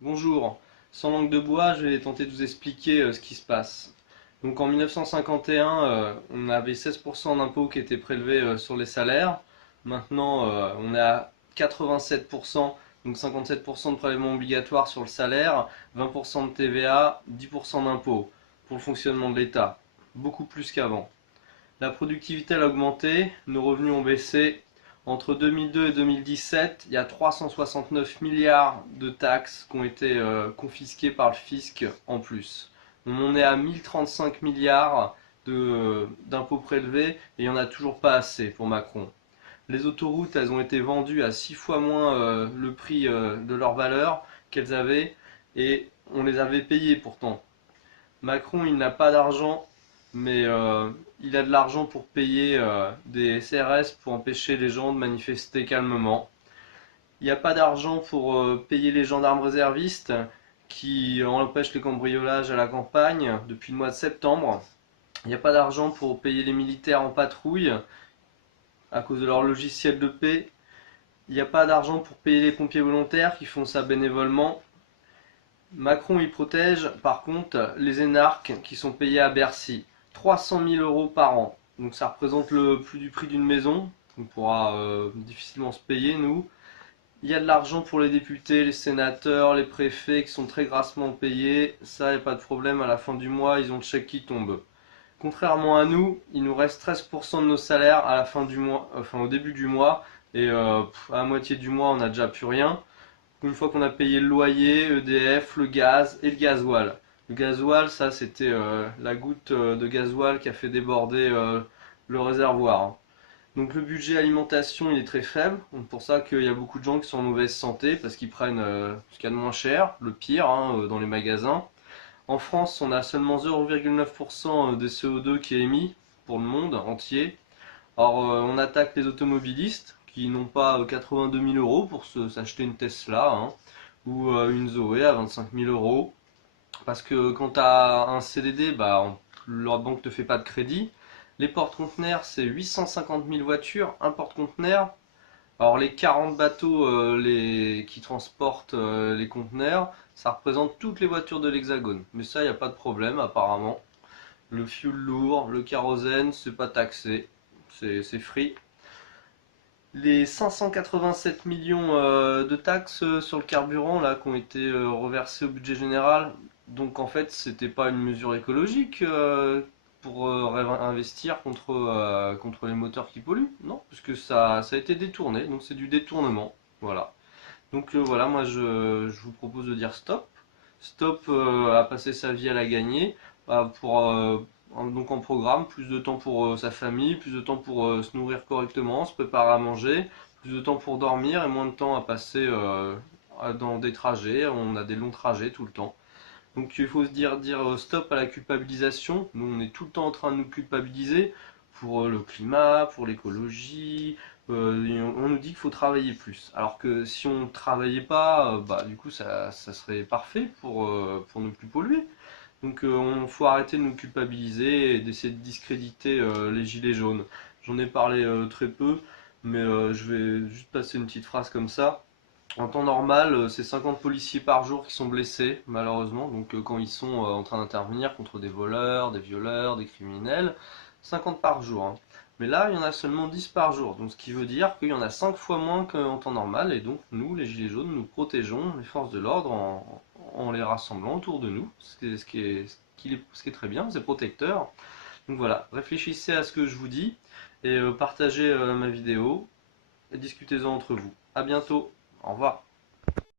Bonjour, sans langue de bois, je vais tenter de vous expliquer ce qui se passe. Donc en 1951, on avait 16% d'impôts qui étaient prélevés sur les salaires. Maintenant, on est à 87%, donc 57% de prélèvements obligatoires sur le salaire, 20% de TVA, 10% d'impôts pour le fonctionnement de l'État. Beaucoup plus qu'avant. La productivité a augmenté, nos revenus ont baissé. Entre 2002 et 2017, il y a 369 milliards de taxes qui ont été confisquées par le fisc en plus. On en est à 1035 milliards d'impôts prélevés et il n'y en a toujours pas assez pour Macron. Les autoroutes, elles ont été vendues à 6 fois moins le prix de leur valeur qu'elles avaient et on les avait payées pourtant. Macron, il n'a pas d'argent, mais il a de l'argent pour payer des CRS pour empêcher les gens de manifester calmement. Il n'y a pas d'argent pour payer les gendarmes réservistes qui empêchent les cambriolages à la campagne depuis le mois de septembre. Il n'y a pas d'argent pour payer les militaires en patrouille à cause de leur logiciel de paix. Il n'y a pas d'argent pour payer les pompiers volontaires qui font ça bénévolement. Macron il protège par contre les énarques qui sont payés à Bercy 300 000 euros par an. Donc ça représente le plus du prix d'une maison. On pourra difficilement se payer nous. Il y a de l'argent pour les députés, les sénateurs, les préfets qui sont très grassement payés. Ça, il n'y a pas de problème, à la fin du mois, ils ont le chèque qui tombe. Contrairement à nous, il nous reste 13% de nos salaires à la fin du mois, enfin au début du mois, et à la moitié du mois, on n'a déjà plus rien. Une fois qu'on a payé le loyer, EDF, le gaz et le gasoil. Le gasoil, ça c'était la goutte de gasoil qui a fait déborder le réservoir, hein. Donc le budget alimentation il est très faible, donc pour ça qu'il y a beaucoup de gens qui sont en mauvaise santé parce qu'ils prennent ce qu'il y a de moins cher, le pire hein, dans les magasins. En France on a seulement 0,9% des CO2 qui est émis pour le monde entier. Alors on attaque les automobilistes qui n'ont pas 82 000 euros pour s'acheter une Tesla hein, ou une Zoé à 25 000 euros. Parce que quand tu as un CDD, bah, la banque te fait pas de crédit. Les porte-conteneurs, c'est 850 000 voitures, un porte-conteneur. Alors les 40 bateaux qui transportent les conteneurs, ça représente toutes les voitures de l'Hexagone. Mais ça, il n'y a pas de problème apparemment. Le fioul lourd, le kérosène, c'est pas taxé, c'est free. Les 587 millions de taxes sur le carburant là qui ont été reversées au budget général, donc en fait c'était pas une mesure écologique pour investir contre les moteurs qui polluent, non, puisque ça a été détourné, donc c'est du détournement, voilà. Donc voilà, moi je vous propose de dire stop. Stop à passer sa vie à la gagner, donc en programme, plus de temps pour sa famille, plus de temps pour se nourrir correctement, se préparer à manger, plus de temps pour dormir et moins de temps à passer dans des trajets. On a des longs trajets tout le temps. Donc il faut se dire stop à la culpabilisation. Nous on est tout le temps en train de nous culpabiliser pour le climat, pour l'écologie. On nous dit qu'il faut travailler plus. Alors que si on ne travaillait pas, bah du coup ça serait parfait pour ne plus polluer. Donc il faut arrêter de nous culpabiliser et d'essayer de discréditer les gilets jaunes. J'en ai parlé très peu, mais je vais juste passer une petite phrase comme ça. En temps normal, c'est 50 policiers par jour qui sont blessés, malheureusement. Donc quand ils sont en train d'intervenir contre des voleurs, des violeurs, des criminels, 50 par jour, hein. Mais là, il y en a seulement 10 par jour. Donc ce qui veut dire qu'il y en a 5 fois moins qu'en temps normal. Et donc nous, les Gilets jaunes, nous protégeons les forces de l'ordre en les rassemblant autour de nous. Ce qui est très bien, c'est protecteur. Donc voilà, réfléchissez à ce que je vous dis et partagez ma vidéo et discutez-en entre vous. A bientôt, au revoir.